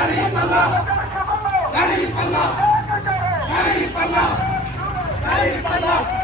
نعرف الله نعرف الله نعرف الله نعرف الله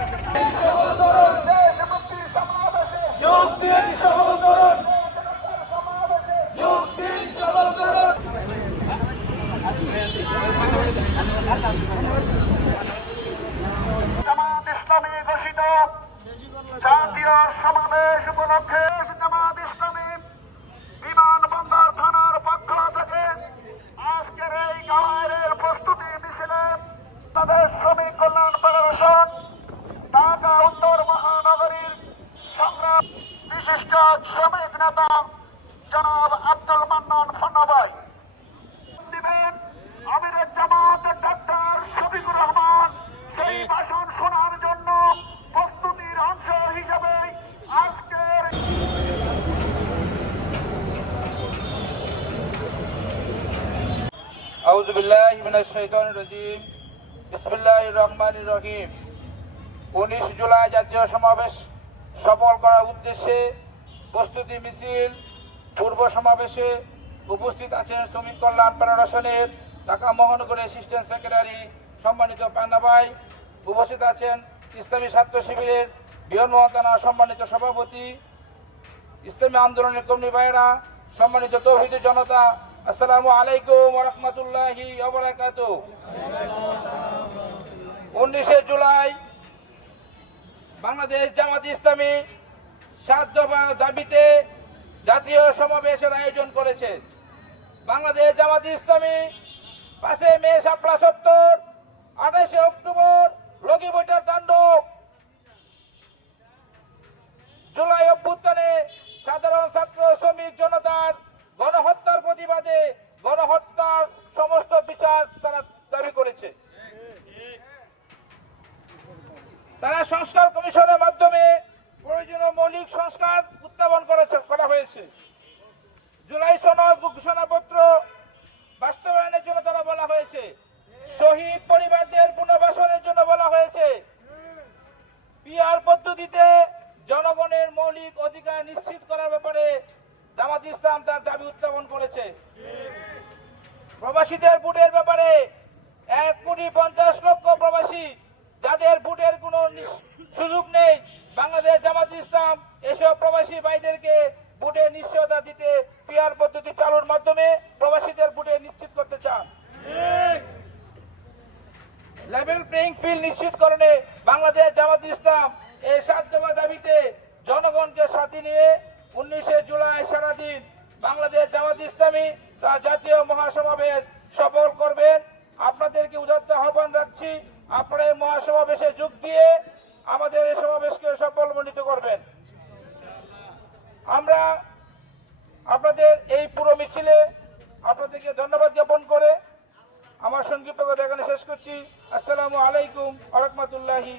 আউযু বিল্লাহি মিনাশ শাইতানির রাজিম। বিসমিল্লাহির রহমানির রহিম। উনিশ জুলাই জাতীয় সমাবেশ সফল করার উদ্দেশ্যে প্রস্তুতি মিছিল, পূর্ব সমাবেশে উপস্থিত আছেন শ্রমিক কল্যাণ ফেডারেশনের ঢাকা মহানগর অ্যাসিস্ট্যান্ট সেক্রেটারি সম্মানিত পান্নাভাই উপস্থিত আছেন ইসলামী ছাত্র শিবিরের বৃহন্মহ থানা সম্মানিত সভাপতি, ইসলামী আন্দোলনের কর্মী ভাইরা সম্মানিত তৌহিদ জনতা আসসালামু আলাইকুম রহমতুল্লাহি অবরাকাত উনিশে জুলাই বাংলাদেশ জামাত ইসলামী সাত দাবিতে জাতীয় সমাবেশের আয়োজন করেছে। বাংলাদেশ জামাত ইসলামী পাশে মে সাপড়া সত্তর তারা সংস্কার কমিশনের মাধ্যমে প্রয়োজনীয় মৌলিক সংস্কার উত্থাপন করা হয়েছে। জুলাই সনদ ঘোষণাপত্র বাস্তবায়নের জন্য তারা বলা হয়েছে। শহীদ পরিবারদের পুনর্বাসনের জন্য বলা হয়েছে। পিআর পদ্ধতিতে জনগণের মৌলিক অধিকার নিশ্চিত করার ব্যাপারে জামাত ইসলাম তার দাবি উত্থাপন করেছে। প্রবাসীদের ভোটের ব্যাপারে এক কোটি পঞ্চাশ লক্ষ প্রবাসী যাদের ভোটের কোনো সুযোগ নেই, বাংলাদেশ, জামাত ইসলাম, এসব প্রবাসী ভাইদেরকে ভোটের নিশ্চয়তা দিতে পিআর পদ্ধতি চালুর মাধ্যমে প্রবাসীদের ভোটে নিশ্চিত করতে চান। লেভেল প্লেইং ফিল্ড নিশ্চিতকরণে বাংলাদেশ, জামাত ইসলাম এই সাত দফা দাবিতে জনগণকে সাথে নিয়ে উনিশে জুলাই সারাদিন বাংলাদেশ, জামাত ইসলামী তার জাতীয় মহাসমাবেশ সফল করবেন। আপনাদেরকে উদাত্ত আহ্বান রাখছি। আপনারা এই মহাসমাবেশে যোগ দিয়ে আমাদের এই সমাবেশকে সফল মণ্ডিত করবেন। আমরা আপনাদের এই পুরো মিছিলে আপনাদেরকে ধন্যবাদ জ্ঞাপন করে আমার সংক্ষিপ্ত কথা এখানে শেষ করছি। আসসালামু আলাইকুম আ রহমতুল্লাহি